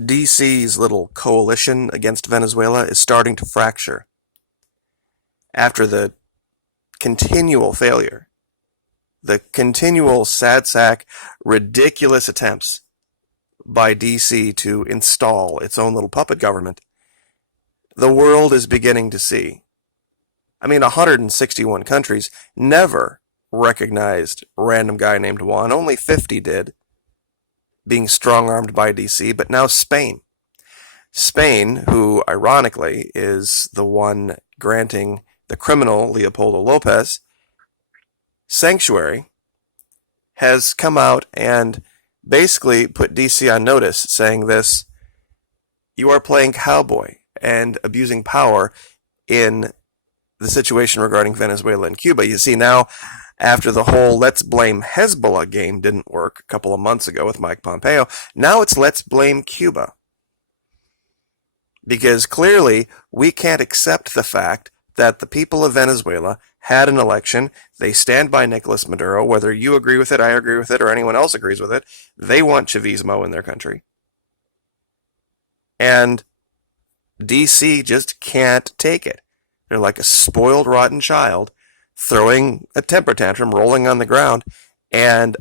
DC's little coalition against Venezuela is starting to fracture after the continual failure, the continual sad sack, ridiculous attempts by DC to install its own little puppet government. The world is beginning to see. I mean, 161 countries never recognized a random guy named Juan. Only 50 did, being strong-armed by DC, but now Spain. Spain, who ironically is the one granting the criminal Leopoldo Lopez sanctuary, has come out and basically put DC on notice, saying this: you are playing cowboy and abusing power in the situation regarding Venezuela and Cuba. You see, now, after the whole let's blame Hezbollah game didn't work a couple of months ago with Mike Pompeo, now it's let's blame Cuba. Because clearly we can't accept the fact that the people of Venezuela had an election. They stand by Nicolas Maduro, whether you agree with it, I agree with it, or anyone else agrees with it. They want Chavismo in their country. And DC just can't take it. They're like a spoiled, rotten child, throwing a temper tantrum, rolling on the ground, and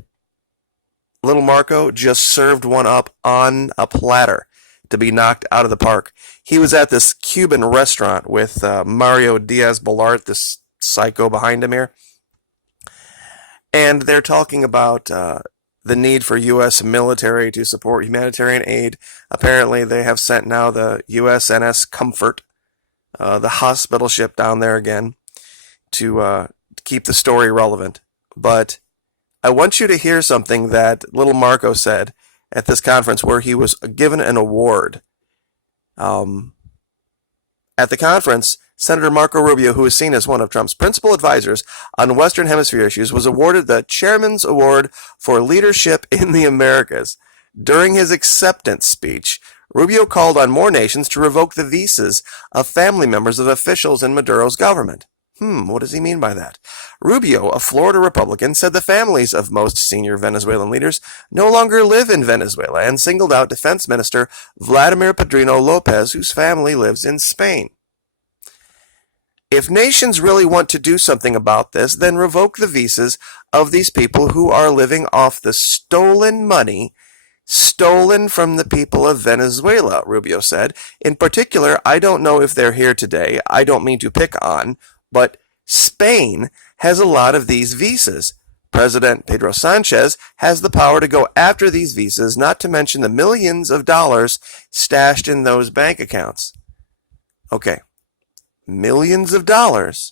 little Marco just served one up on a platter to be knocked out of the park. He was at this Cuban restaurant with Mario Diaz-Balart, this psycho behind him here, and they're talking about the need for U.S. military to support humanitarian aid. Apparently, they have sent now the USNS Comfort, the hospital ship down there again, to keep the story relevant. But I want you to hear something that little Marco said at this conference where he was given an award. At the conference, Senator Marco Rubio, who is seen as one of Trump's principal advisors on Western Hemisphere issues, was awarded the Chairman's Award for Leadership in the Americas. During his acceptance speech, Rubio called on more nations to revoke the visas of family members of officials in Maduro's government. What does he mean by that? Rubio, a Florida Republican, said the families of most senior Venezuelan leaders no longer live in Venezuela and singled out Defense Minister Vladimir Padrino Lopez, whose family lives in Spain. If nations really want to do something about this, then revoke the visas of these people who are living off the stolen money stolen from the people of Venezuela, Rubio said. In particular, I don't know if they're here today. I don't mean to pick on, but Spain has a lot of these visas. President Pedro Sanchez has the power to go after these visas, not to mention the millions of dollars stashed in those bank accounts. Okay, millions of dollars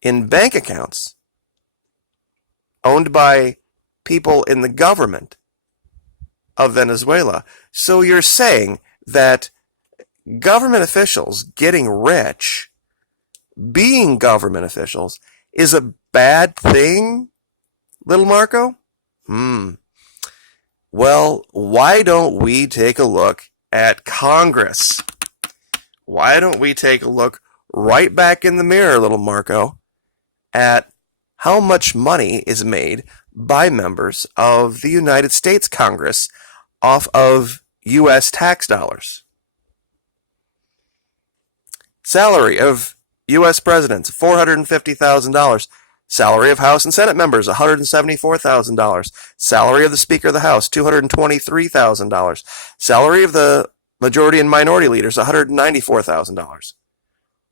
in bank accounts owned by people in the government of Venezuela. So you're saying that government officials getting rich, being government officials, is a bad thing, little Marco? Well, why don't we take a look at Congress? Why don't we take a look right back in the mirror, little Marco, at how much money is made by members of the United States Congress off of U.S. tax dollars? Salary of U.S. presidents, $450,000. Salary of House and Senate members, $174,000. Salary of the Speaker of the House, $223,000. Salary of the majority and minority leaders, $194,000.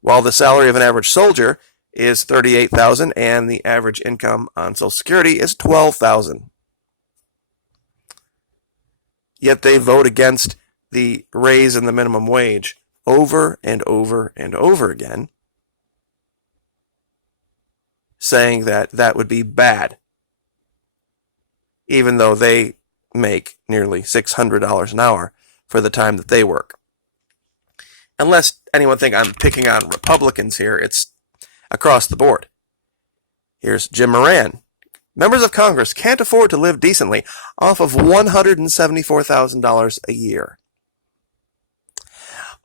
While the salary of an average soldier is $38,000 and the average income on Social Security is $12,000. Yet they vote against the raise in the minimum wage over and over and over again, saying that that would be bad, even though they make nearly $600 an hour for the time that they work. Unless anyone think I'm picking on Republicans here, it's across the board. Here's Jim Moran. Members of Congress can't afford to live decently off of $174,000 a year.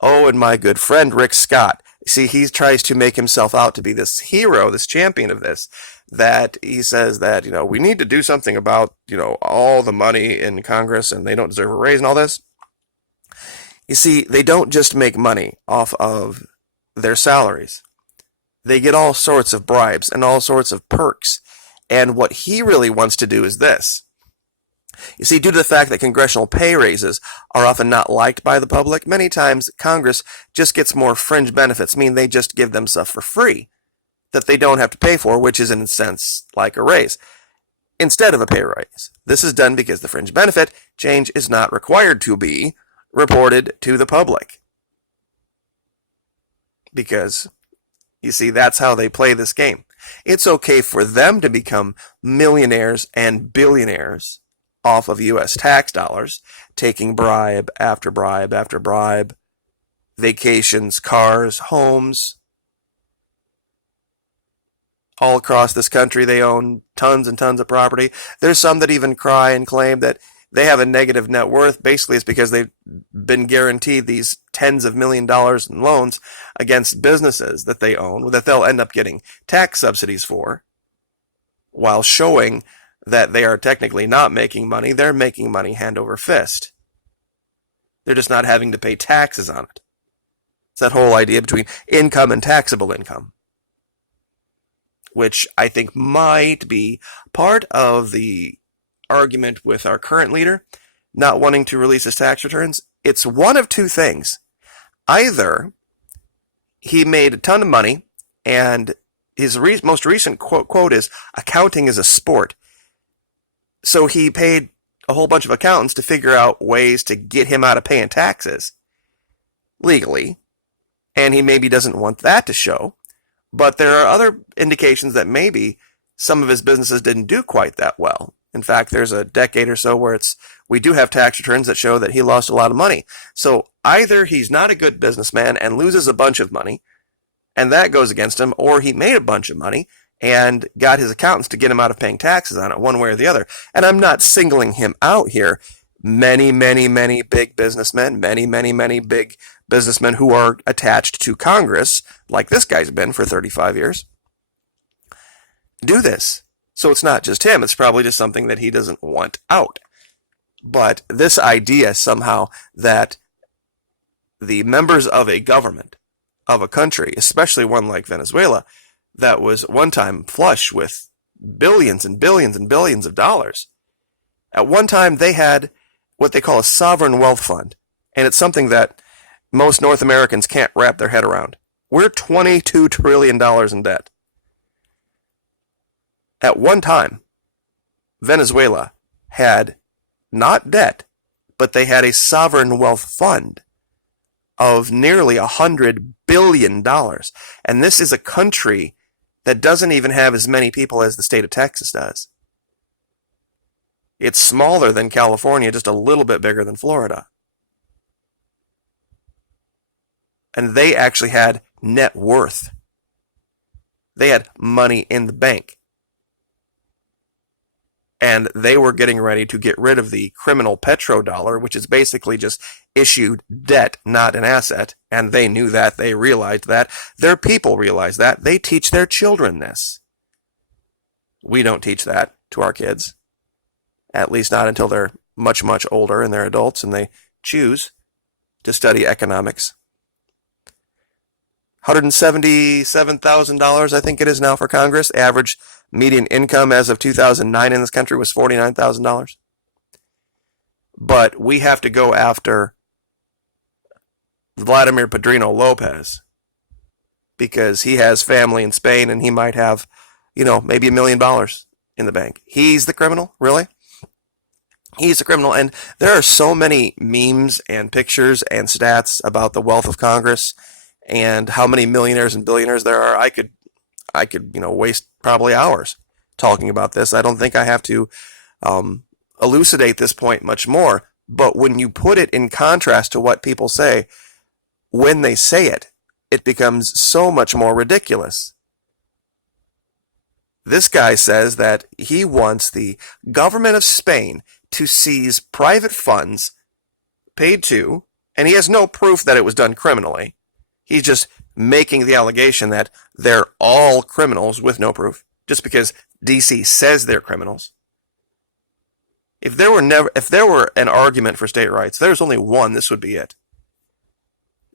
Oh, and my good friend Rick Scott. See, he tries to make himself out to be this hero, this champion of this, that he says that, we need to do something about, all the money in Congress and they don't deserve a raise and all this. You see, they don't just make money off of their salaries. They get all sorts of bribes and all sorts of perks. And what he really wants to do is this. You see, due to the fact that congressional pay raises are often not liked by the public, many times Congress just gets more fringe benefits, meaning they just give them stuff for free that they don't have to pay for, which is in a sense like a raise, instead of a pay raise. This is done because the fringe benefit change is not required to be reported to the public. Because, you see, that's how they play this game. It's okay for them to become millionaires and billionaires off of U.S. tax dollars, taking bribe after bribe after bribe, vacations, cars, homes. All across this country, they own tons and tons of property. There's some that even cry and claim that they have a negative net worth. Basically, it's because they've been guaranteed these tens of $millions in loans against businesses that they own that they'll end up getting tax subsidies for, while showing that they are technically not making money. They're making money hand over fist. They're just not having to pay taxes on it. It's that whole idea between income and taxable income, which I think might be part of the argument with our current leader not wanting to release his tax returns. It's one of two things. Either he made a ton of money, and his most recent quote is, "Accounting is a sport." So he paid a whole bunch of accountants to figure out ways to get him out of paying taxes legally, and he maybe doesn't want that to show. But there are other indications that maybe some of his businesses didn't do quite that well. In fact, there's a decade or so where we do have tax returns that show that he lost a lot of money. So either he's not a good businessman and loses a bunch of money, and that goes against him, or he made a bunch of money and got his accountants to get him out of paying taxes on it, one way or the other. And I'm not singling him out here. Many, many, many big businessmen, many big businessmen who are attached to Congress, like this guy's been for 35 years, do this. So it's not just him. It's probably just something that he doesn't want out. But this idea somehow that the members of a government, of a country, especially one like Venezuela, that was one time flush with billions and billions and billions of dollars. At one time, they had what they call a sovereign wealth fund. And it's something that most North Americans can't wrap their head around. We're $22 trillion in debt. At one time, Venezuela had not debt, but they had a sovereign wealth fund of nearly $100 billion. And this is a country that doesn't even have as many people as the state of Texas does. It's smaller than California, just a little bit bigger than Florida. And they actually had net worth. They had money in the bank. And they were getting ready to get rid of the criminal petrodollar, which is basically just issued debt, not an asset. And they knew that. They realized that. Their people realized that. They teach their children this. We don't teach that to our kids. At least not until they're much, much older and they're adults and they choose to study economics. $177,000, I think it is now for Congress. Average median income as of 2009 in this country was $49,000. But we have to go after Vladimir Padrino Lopez because he has family in Spain and he might have, maybe $1 million in the bank. He's the criminal, really? He's a criminal. And there are so many memes and pictures and stats about the wealth of Congress and how many millionaires and billionaires there are. I could waste probably hours talking about this. I don't think I have to elucidate this point much more. But when you put it in contrast to what people say, when they say it, it becomes so much more ridiculous. This guy says that he wants the government of Spain to seize private funds paid to, and he has no proof that it was done criminally. He's just making the allegation that they're all criminals with no proof, just because DC says they're criminals. If there were an argument for state rights, there's only one, this would be it.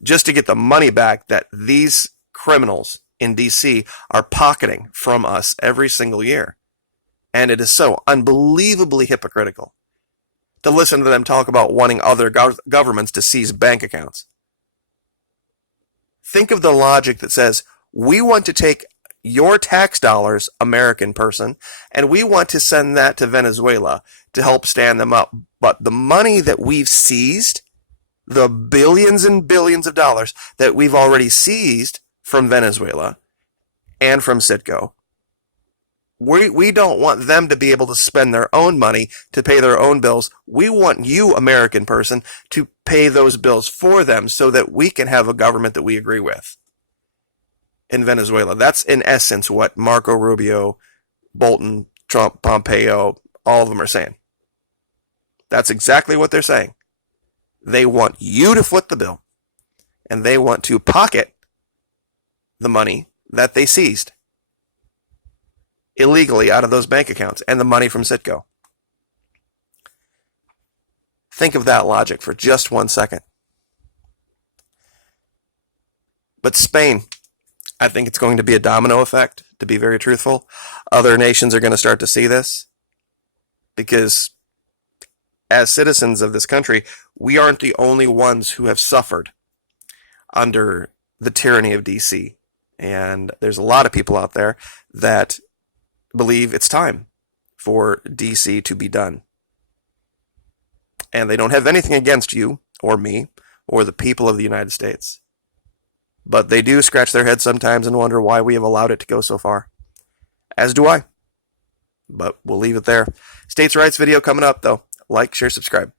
just to get the money back that these criminals in DC are pocketing from us every single year. And it is so unbelievably hypocritical to listen to them talk about wanting other governments to seize bank accounts. Think of the logic that says, we want to take your tax dollars, American person, and we want to send that to Venezuela to help stand them up. But the money that we've seized, the billions and billions of dollars that we've already seized from Venezuela and from Citgo, we don't want them to be able to spend their own money to pay their own bills. We want you, American person, to pay those bills for them so that we can have a government that we agree with in Venezuela. That's in essence what Marco Rubio, Bolton, Trump, Pompeo, all of them are saying. That's exactly what they're saying. They want you to foot the bill, and they want to pocket the money that they seized illegally out of those bank accounts and the money from Citgo. Think of that logic for just 1 second. But Spain, I think it's going to be a domino effect, to be very truthful. Other nations are going to start to see this because as citizens of this country, we aren't the only ones who have suffered under the tyranny of DC. And there's a lot of people out there that believe it's time for DC to be done. And they don't have anything against you or me or the people of the United States. But they do scratch their heads sometimes and wonder why we have allowed it to go so far. As do I. But we'll leave it there. States' rights video coming up, though. Like, share, subscribe.